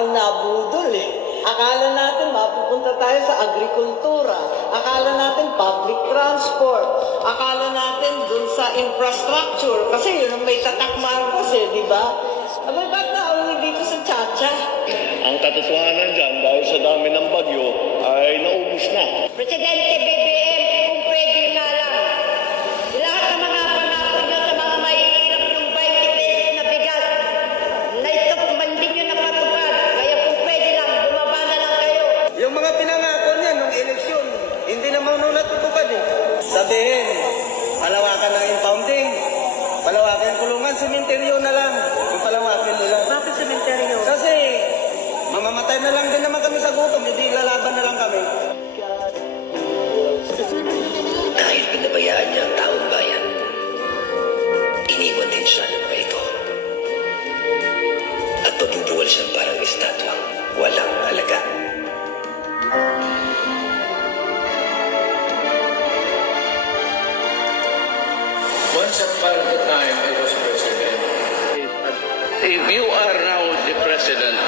parang nabudol eh. Akala natin mapupunta tayo sa agrikultura. Akala natin public transport. Akala natin dun sa infrastructure. Kasi yun ang may tatak Marcos eh, di ba? Abay, ba't nauwi dito sa Chacha? Ang katotohanan dyan, dahil sa dami ng bagyo, ay naubos na. Presidente BBM, kung pwede nga lang, lahat ng mga panakot nyo sa mga mahihirap ng 20 pesos na bigas, na ito man din nyo napatupad. Kaya kung pwede lang, bumaba na lang kayo. Yung mga pinangako niya nung eleksyon, hindi naman nung natutupad eh. Sabihin, palawakan ng impounding, palawakan ng kulungan, sementeryo na lang. Yung palawakan nila. Bakit sementeryo? Kasi mamamatay na lang din naman kami sa gutom, hindi lalaban na lang kami. Dahil pinabayaan niya ang taong bayan, iniwan din siya ng mga ito. At mabubuwal siya parang estatwa, walang halaga. Once upon a time, I was president. If you are now the president,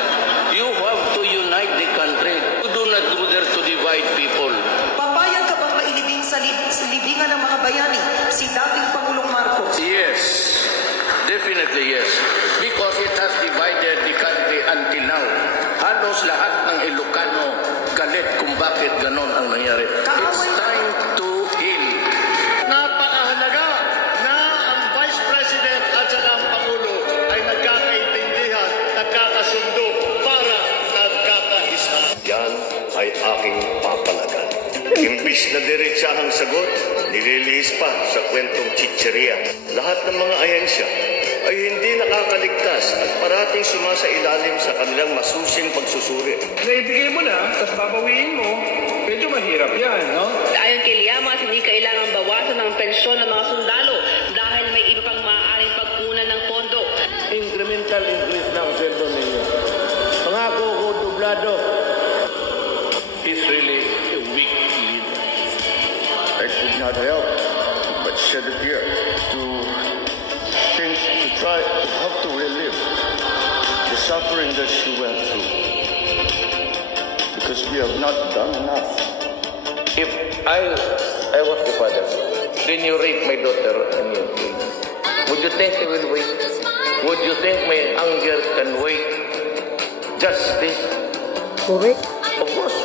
you have to unite the country. You do not go there to divide people. Papayag ka bang mailibing sa libingan ng mga bayani si dating Pangulong Marcos? Yes, definitely yes. Because it has divided the country until now. Halos lahat ng Ilocano galit kung bakit ganon ang nangyari. It's time to heal. Napakahalaga na ang Vice President at saka ang Pangulo ay nagkakaintindihan, nagkakasundo para nagkakaisa. Yan ay aking papalagan. Imbis na diretsahang sagot, nililihis pa sa kwentong chicheria. Lahat ng mga ahensya ay hindi nakakaligtas at parating sumasailalim sa kanilang masusing pagsusuri. Naibigay mo na, tapos babawiin mo, medyo mahirap yan, no? Ayon kay Llamas, hindi kailangang bawasan ang pensyon ng mga sundalo dahil may iba pang maaaring pagkunan ng pondo. Incremental increase ng sweldo ninyo. Pangako ko, dublado. He's really a weak leader. I could not help but shed a tear to try to have to relive the suffering that she went through. Because we have not done enough. If I was the father, then you rape my daughter and your children. Would you think I will wait? Would you think my anger can wait? Justice? Correct. Of course.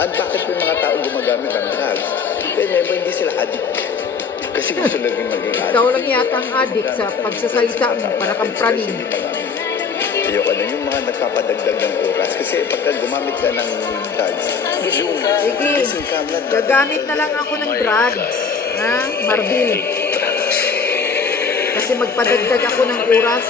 At bakit yung mga tao gumagamit ng drugs? Remember, hindi sila addict. Kasi gusto lang yung maging addict. Ikaw lang yata ang addict sa pagsasalita mo, para kang praning. Ayoko na yung mga nagpapadagdag ng oras. Kasi pagka gumamit ka ng drugs, yung gising ka na. Gagamit na lang ako ng drugs. Ha? Marbil. Kasi magpadagdag ako ng oras.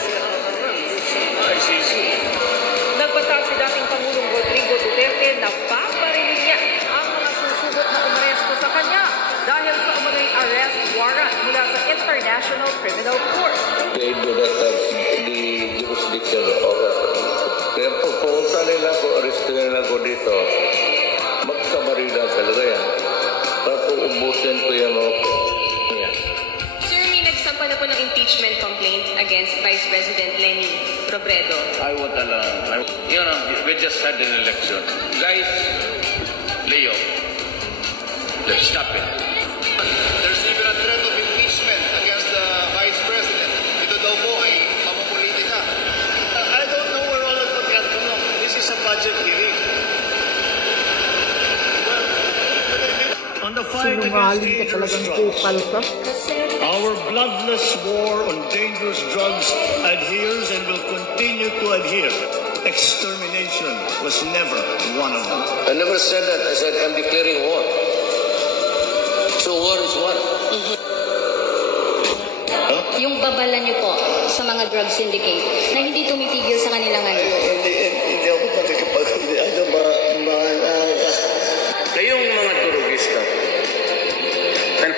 Nagpatawag si dating Pangulong Rodrigo Duterte na paparinig niya ang mga susubok na umaresto sa kanya dahil sa umano'y arrest warrant mula sa International Criminal Court. They do not have the jurisdiction of kaya pag pumunta nila ko, arresto nila ko dito, magkabarila talaga yan. Tapos ubusin ko yan o. Sir, may nagsampa na po ng impeachment complaint against Vice President Leni Robredo. I want alam. You know, we just had an election. Guys, Leo, let's stop it. There's even a threat of impeachment against the Vice President. Ito daw po ay pamapolitika. I don't know where all of that come from. This is a budget hearing. On the fight against dangerous drugs, our bloodless war on dangerous drugs adheres and will continue to adhere. Extermination was never one of them. I never said that. I said I'm declaring war. So war is what? Yung babala niyo po sa mga drug syndicate na hindi tumitigil sa kanila ngayon. Hindi ako Kayong mga durugista,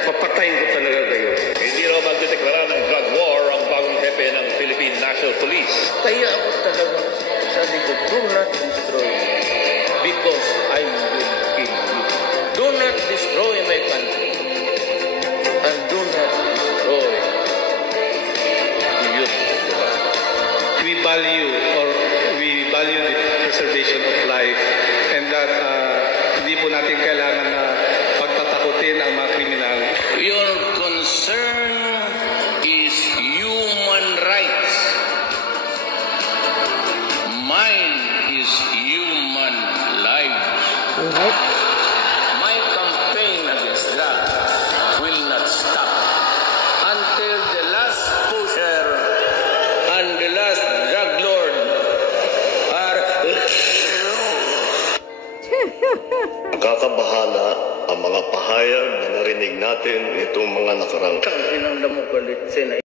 papatayin ko talaga kayo. Hindi raw magdedeklara ng drug war ang bagong hepe ng Philippine National Police. Kaya ako talaga sabi ko, do not destroy me because I will kill you. Do not destroy my country and do not destroy the youth of the country. value the preservation of life, and that hindi po natin kailangan na pagtatakutin ang mga kriminal. Your concern is human rights. Mine is human lives. Alright. My campaign against drugs will not stop until the last pusher and the last drug lord are... Kakabahala ang mga pahayag na narinig natin itong mga nakarang. Inang damo kulit